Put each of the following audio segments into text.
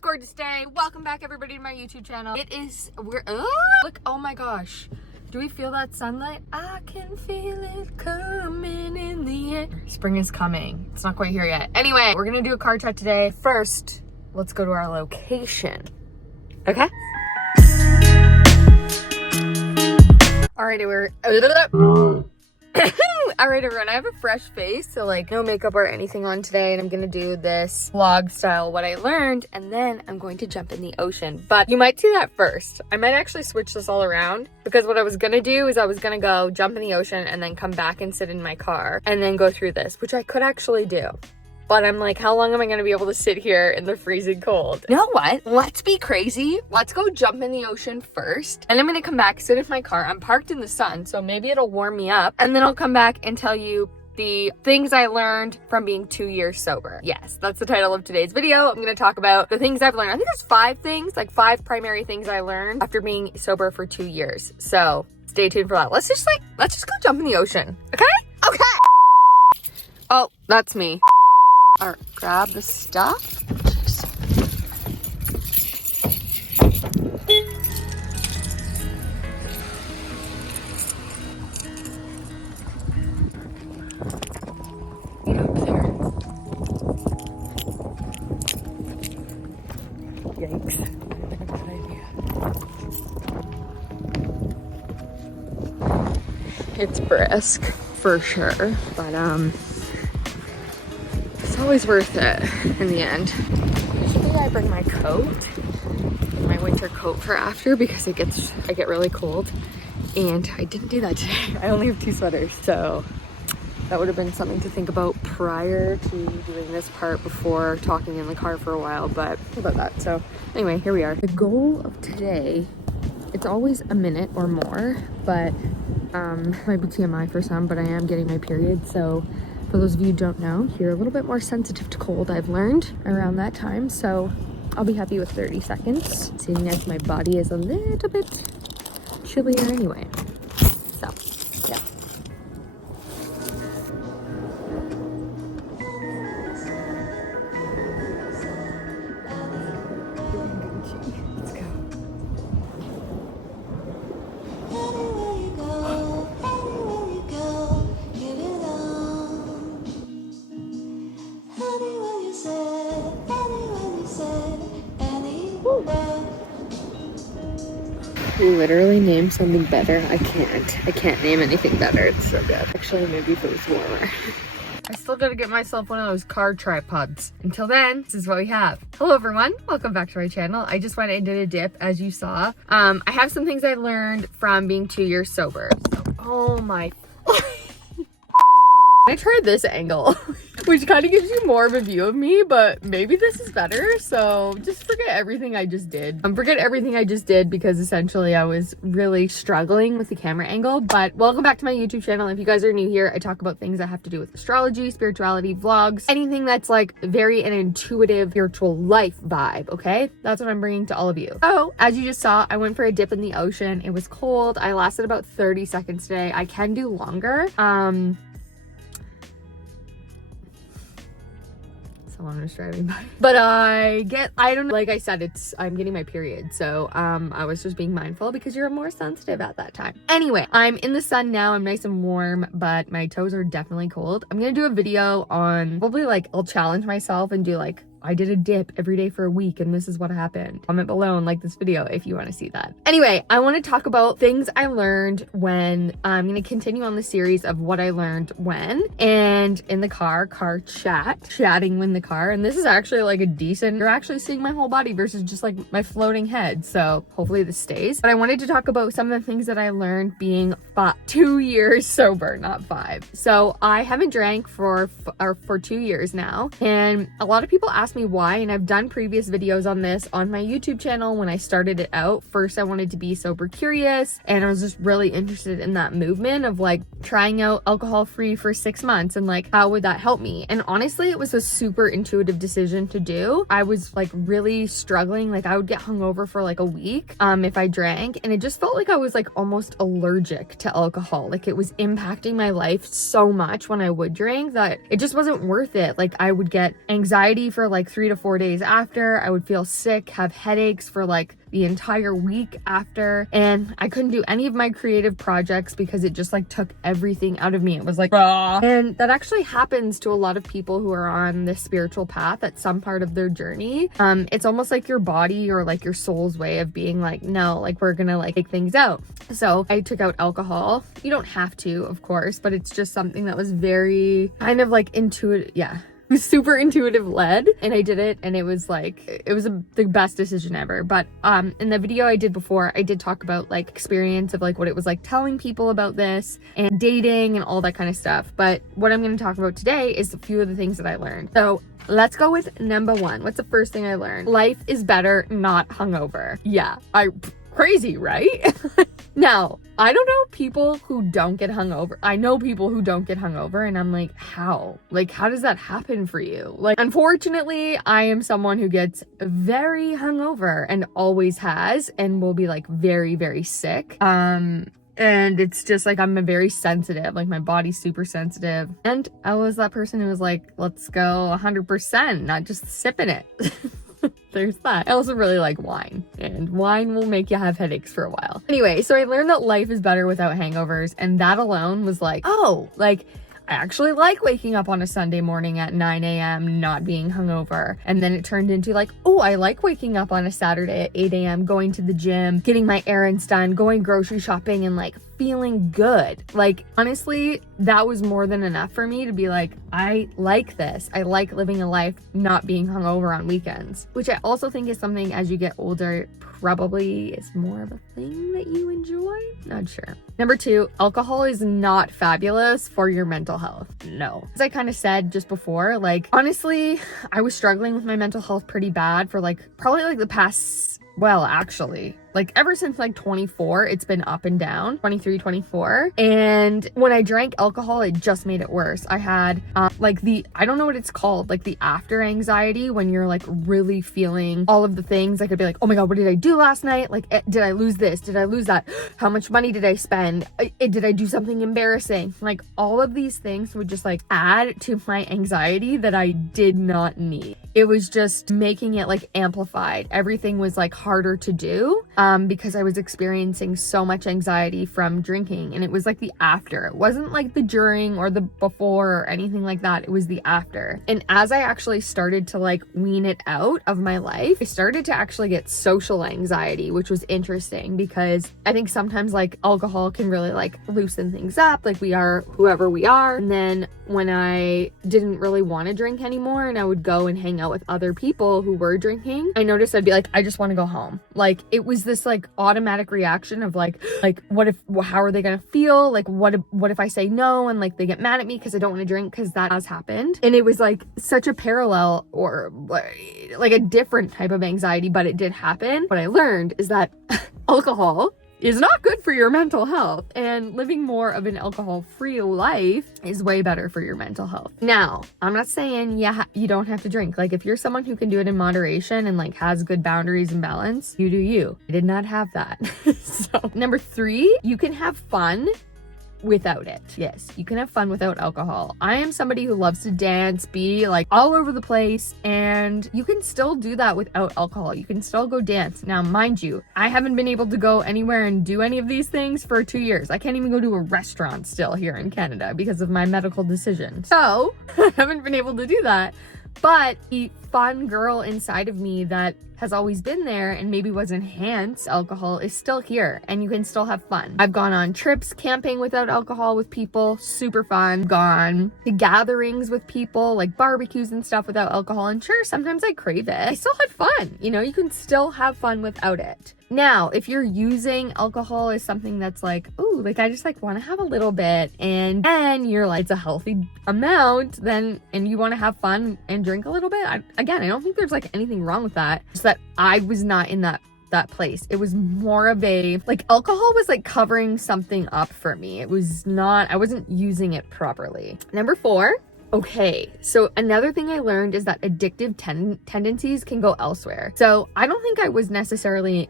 gorgeous day. Welcome back everybody to my YouTube channel. Look, oh my gosh. Do we feel that sunlight? I can feel it coming in the air. Spring is coming. It's not quite here yet. Anyway, we're gonna do a car chat today. First, let's go to our location. Okay? Alright, Alright everyone, I have a fresh face, so like no makeup or anything on today, and I'm gonna do this vlog style what I learned, and then I'm going to jump in the ocean. But you might see that first. I might actually switch this all around, because what I was gonna do is I was gonna go jump in the ocean and then come back and sit in my car and then go through this, which I could actually do. But I'm like, how long am I gonna be able to sit here in the freezing cold? You know what? Let's be crazy. Let's go jump in the ocean first. And I'm gonna come back, sit in my car. I'm parked in the sun, so maybe it'll warm me up. And then I'll come back and tell you the things I learned from being 2 years sober. Yes, that's the title of today's video. I'm gonna talk about the things I've learned. I think there's 5 things, like 5 primary things I learned after being sober for 2 years. So stay tuned for that. Let's just go jump in the ocean, okay? Okay. Oh, that's me. All right, grab the stuff. Get up there. Yikes. Bad idea. It's brisk for sure, but it's always worth it in the end. Usually I bring my coat, my winter coat for after, because I get really cold, and I didn't do that today. I only have 2 sweaters, so that would have been something to think about prior to doing this part before talking in the car for a while, but about that. So anyway, here we are. The goal of today, it's always a minute or more, but might be TMI for some, but I am getting my period, so for those of you who don't know, you're a little bit more sensitive to cold, I've learned around that time, so I'll be happy with 30 seconds, seeing as my body is a little bit chillier anyway. So, yeah. Let's go. You literally name something better. I can't name anything better. It's so good. Actually, maybe if it was warmer. I still gotta get myself one of those car tripods. Until then, this is what we have. Hello everyone, welcome back to my channel. I just went and did a dip, as you saw. I have some things I learned from being 2 years sober. So, oh my. I tried this angle, which kind of gives you more of a view of me, but maybe this is better. So just forget everything I just did. Forget everything I just did, because essentially I was really struggling with the camera angle. But welcome back to my YouTube channel. If you guys are new here, I talk about things that have to do with astrology, spirituality, vlogs, anything that's like very an intuitive spiritual life vibe, okay? That's what I'm bringing to all of you. So as you just saw, I went for a dip in the ocean. It was cold. I lasted about 30 seconds today. I can do longer. Someone was driving by, but I don't know, like I said, I'm getting my period, so I was just being mindful, because you're more sensitive at that time. Anyway, I'm in the sun now. I'm nice and warm, but my toes are definitely cold. I'm gonna do a video on probably, like, I'll challenge myself and do like, I did a dip every day for a week and this is what happened. Comment below and like this video if you want to see that. Anyway, I want to talk about things I learned when. I'm going to continue on the series of what I learned when, and in the car chatting in the car. And this is actually like a decent, you're actually seeing my whole body versus just like my floating head. So hopefully this stays. But I wanted to talk about some of the things that I learned being 2 years sober, not 5. So I haven't drank for 2 years now. And a lot of people ask me why, and I've done previous videos on this on my YouTube channel when I started it out. First, I wanted to be sober curious, and I was just really interested in that movement of like trying out alcohol free for 6 months and like how would that help me. And honestly, it was a super intuitive decision to do. I was like really struggling. Like I would get hungover for like a week if I drank, and it just felt like I was like almost allergic to alcohol. Like it was impacting my life so much when I would drink that it just wasn't worth it. Like I would get anxiety for like like 3 to 4 days after. I would feel sick, have headaches for like the entire week after, and I couldn't do any of my creative projects because it just like took everything out of me. It was like, ah. And that actually happens to a lot of people who are on this spiritual path at some part of their journey. It's almost like your body or like your soul's way of being like, no, like we're gonna like take things out. So I took out alcohol. You don't have to, of course, but it's just something that was very kind of like intuitive. Yeah. It was super intuitive led, and I did it, and it was like, it was the best decision ever. But in the video I did before, I did talk about like experience of like what it was like telling people about this and dating and all that kind of stuff. But what I'm going to talk about today is a few of the things that I learned. So let's go with number one. What's the first thing I learned? Life is better not hungover. Yeah, crazy, right? Now, I don't know people who don't get hungover. I know people who don't get hungover, and I'm like, how? Like, how does that happen for you? Like, unfortunately, I am someone who gets very hungover and always has, and will be like very, very sick. And it's just like, I'm a very sensitive, like my body's super sensitive. And I was that person who was like, let's go 100%, not just sipping it. There's that. I also really like wine, and wine will make you have headaches for a while. Anyway, so I learned that life is better without hangovers, and that alone was like, oh, like I actually like waking up on a Sunday morning at 9 a.m. not being hungover. And then it turned into like, oh, I like waking up on a Saturday at 8 a.m., going to the gym, getting my errands done, going grocery shopping, and like feeling good. Like, honestly, that was more than enough for me to be like, I like this. I like living a life not being hungover on weekends, which I also think is something as you get older probably is more of a thing that you enjoy. Not sure. Number two, alcohol is not fabulous for your mental health. No. As I kind of said just before, like, honestly, I was struggling with my mental health pretty bad for like probably like the past, well, actually, like ever since like 24, it's been up and down, 23, 24. And when I drank alcohol, it just made it worse. I had like I don't know what it's called, like the after anxiety, when you're like really feeling all of the things. I could be like, oh my God, what did I do last night? Like, did I lose this? Did I lose that? How much money did I spend? Did I do something embarrassing? Like all of these things would just like add to my anxiety that I did not need. It was just making it like amplified. Everything was like harder to do. Because I was experiencing so much anxiety from drinking, and it was like the after. It wasn't like the during or the before or anything like that. It was the after. And as I actually started to like wean it out of my life, I started to actually get social anxiety, which was interesting because I think sometimes like alcohol can really like loosen things up. Like we are whoever we are. And then when I didn't really want to drink anymore and I would go and hang out with other people who were drinking, I noticed I'd be like, I just want to go home. Like it was this like automatic reaction of like how are they gonna feel? Like what if I say no and like they get mad at me because I don't want to drink, because that has happened. And it was like such a parallel or like a different type of anxiety, but it did happen. What I learned is that alcohol is not good for your mental health, and living more of an alcohol-free life is way better for your mental health. Now, I'm not saying you don't have to drink. Like if you're someone who can do it in moderation and like has good boundaries and balance, you do you. I did not have that. So number three, you can have fun without it. Yes, you can have fun without alcohol. I am somebody who loves to dance, be like all over the place, and you can still do that without alcohol. You can still go dance. Now, mind you, I haven't been able to go anywhere and do any of these things for 2 years. I can't even go to a restaurant still here in Canada because of my medical decision. So, I haven't been able to do that. But the fun girl inside of me that has always been there and maybe was enhanced alcohol is still here, and you can still have fun. I've gone on trips camping without alcohol with people, super fun. Gone to gatherings with people, like barbecues and stuff without alcohol, and sure, sometimes I crave it. I still had fun. You know, you can still have fun without it. Now, if you're using alcohol as something that's like, ooh, like I just like want to have a little bit, and then you're like, it's a healthy amount, then, and you want to have fun and drink a little bit, I don't think there's like anything wrong with that. Just that I was not in that place. It was more of a, like, alcohol was like covering something up for me. It was not, I wasn't using it properly. Number four. Okay, so another thing I learned is that addictive tendencies can go elsewhere. So I don't think I was necessarily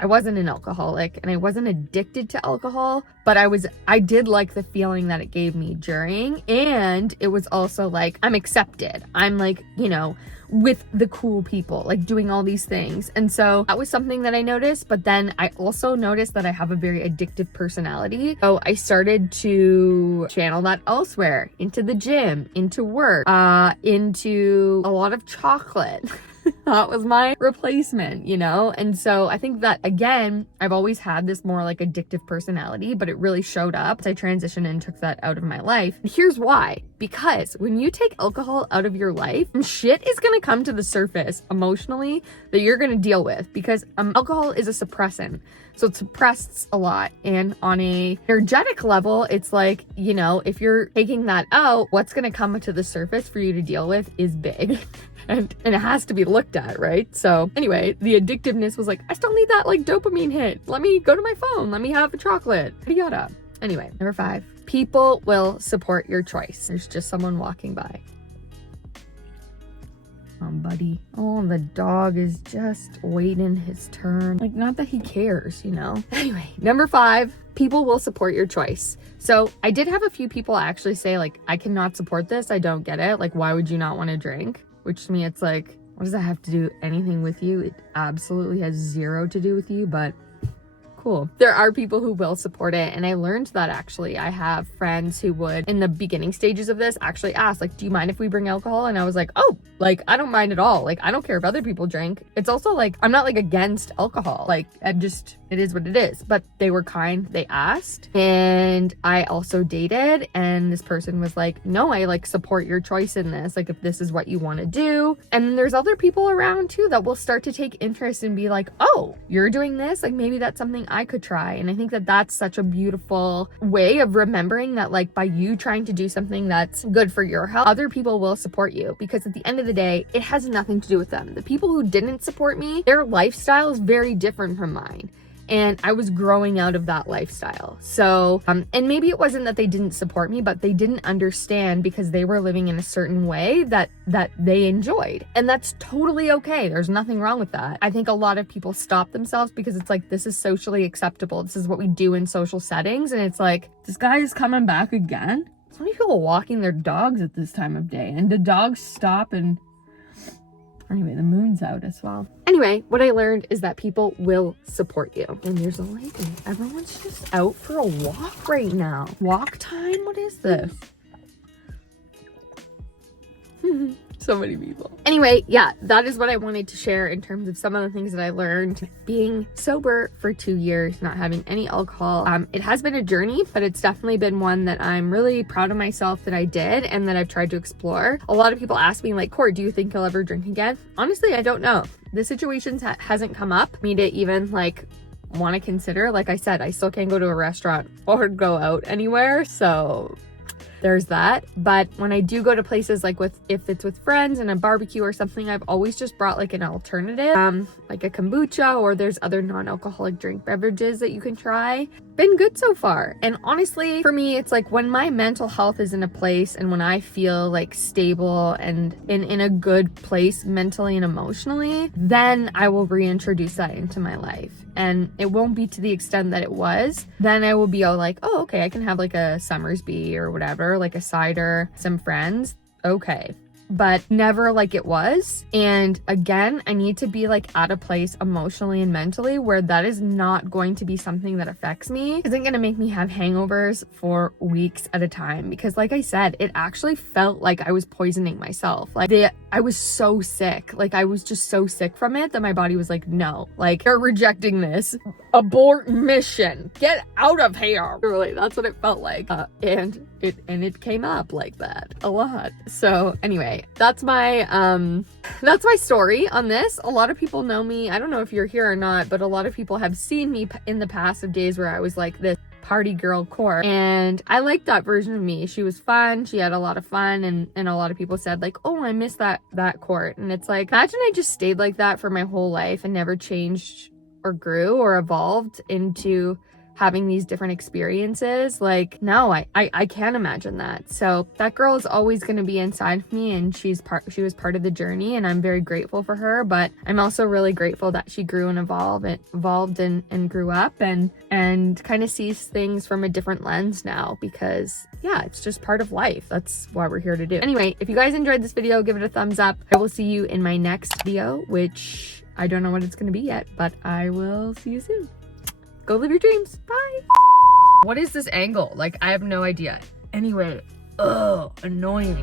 I wasn't an alcoholic and I wasn't addicted to alcohol, but I did like the feeling that it gave me during, and it was also like, I'm accepted. I'm like, you know, with the cool people, like doing all these things. And so that was something that I noticed, but then I also noticed that I have a very addictive personality. So I started to channel that elsewhere, into the gym, into work, into a lot of chocolate. That was my replacement, you know? And so I think that, again, I've always had this more like addictive personality, but it really showed up as I transitioned and took that out of my life. And here's why. Because when you take alcohol out of your life, shit is gonna come to the surface emotionally that you're gonna deal with, because alcohol is a suppressant. So it suppresses a lot. And on a energetic level, it's like, you know, if you're taking that out, what's gonna come to the surface for you to deal with is big. And it has to be looked at, right? So anyway, the addictiveness was like, I still need that like dopamine hit. Let me go to my phone. Let me have a chocolate. Yada. Anyway, number 5, people will support your choice. There's just someone walking by. Buddy. Oh, the dog is just waiting his turn. Like, not that he cares, you know? Anyway, number 5, people will support your choice. So I did have a few people actually say like, I cannot support this. I don't get it. Like, why would you not want to drink? Which to me, it's like, what does that have to do anything with you? It absolutely has zero to do with you, but cool. There are people who will support it, and I learned that actually. I have friends who would, in the beginning stages of this, actually ask, like, do you mind if we bring alcohol? And I was like, oh, like, I don't mind at all. Like, I don't care if other people drink. It's also like, I'm not like against alcohol. Like, it is what it is. But they were kind. They asked. And I also dated, and this person was like, no, I like support your choice in this. Like, if this is what you want to do. And then there's other people around too that will start to take interest and be like, oh, you're doing this? Like, maybe that's something I could try. And I think that that's such a beautiful way of remembering that, like, by you trying to do something that's good for your health, other people will support you, because at the end of the day, it has nothing to do with them. The people who didn't support me, their lifestyle is very different from mine. And I was growing out of that lifestyle. So, and maybe it wasn't that they didn't support me, but they didn't understand because they were living in a certain way that they enjoyed. And that's totally okay. There's nothing wrong with that. I think a lot of people stop themselves because it's like, this is socially acceptable. This is what we do in social settings. And it's like, this guy is coming back again. So many people walking their dogs at this time of day, and the dogs stop and... Anyway, the moon's out as well. Anyway, what I learned is that people will support you. And there's a lady. Everyone's just out for a walk right now. Walk time? What is this? So many people. Anyway, yeah, that is what I wanted to share in terms of some of the things that I learned being sober for 2 years, not having any alcohol. It has been a journey, but it's definitely been one that I'm really proud of myself that I did and that I've tried to explore. A lot of people ask me like, Court, do you think you'll ever drink again? Honestly, I don't know. The situation hasn't come up for me to even like want to consider. Like I said, I still can't go to a restaurant or go out anywhere. So there's that. But when I do go to places like if it's with friends and a barbecue or something, I've always just brought like an alternative, like a kombucha, or there's other non-alcoholic drink beverages that you can try. Been good so far. And honestly, for me, it's like when my mental health is in a place and when I feel like stable and in a good place mentally and emotionally, then I will reintroduce that into my life. And it won't be to the extent that it was. Then I will be all like, oh, okay, I can have like a Summersby or whatever, like a cider, some friends. Okay. But never like it was. And again, I need to be like at a place emotionally and mentally where that is not going to be something that affects me. Isn't going to make me have hangovers for weeks at a time. Because like I said, it actually felt like I was poisoning myself. Like I was so sick. Like I was just so sick from it that my body was like, no, like you're rejecting this. Abort mission. Get out of here. Really, that's what it felt like. And it came up like that a lot. So anyway, that's my story on this. A lot of people know me. I don't know if you're here or not, but a lot of people have seen me in the past of days where I was like this party girl Court, and I liked that version of me. She was fun. She had a lot of fun, and a lot of people said like, oh, I miss that Court. And it's like, imagine I just stayed like that for my whole life and never changed or grew or evolved into having these different experiences. Like, no, I can't imagine that. So that girl is always going to be inside of me, and she was part of the journey, and I'm very grateful for her. But I'm also really grateful that she grew and evolved and grew up and kind of sees things from a different lens now, because yeah, it's just part of life. That's why we're here to do. Anyway, if you guys enjoyed this video, give it a thumbs up. I will see you in my next video, which I don't know what it's going to be yet, but I will see you soon. Go live your dreams. Bye. What is this angle? Like, I have no idea. Anyway, ugh, annoying.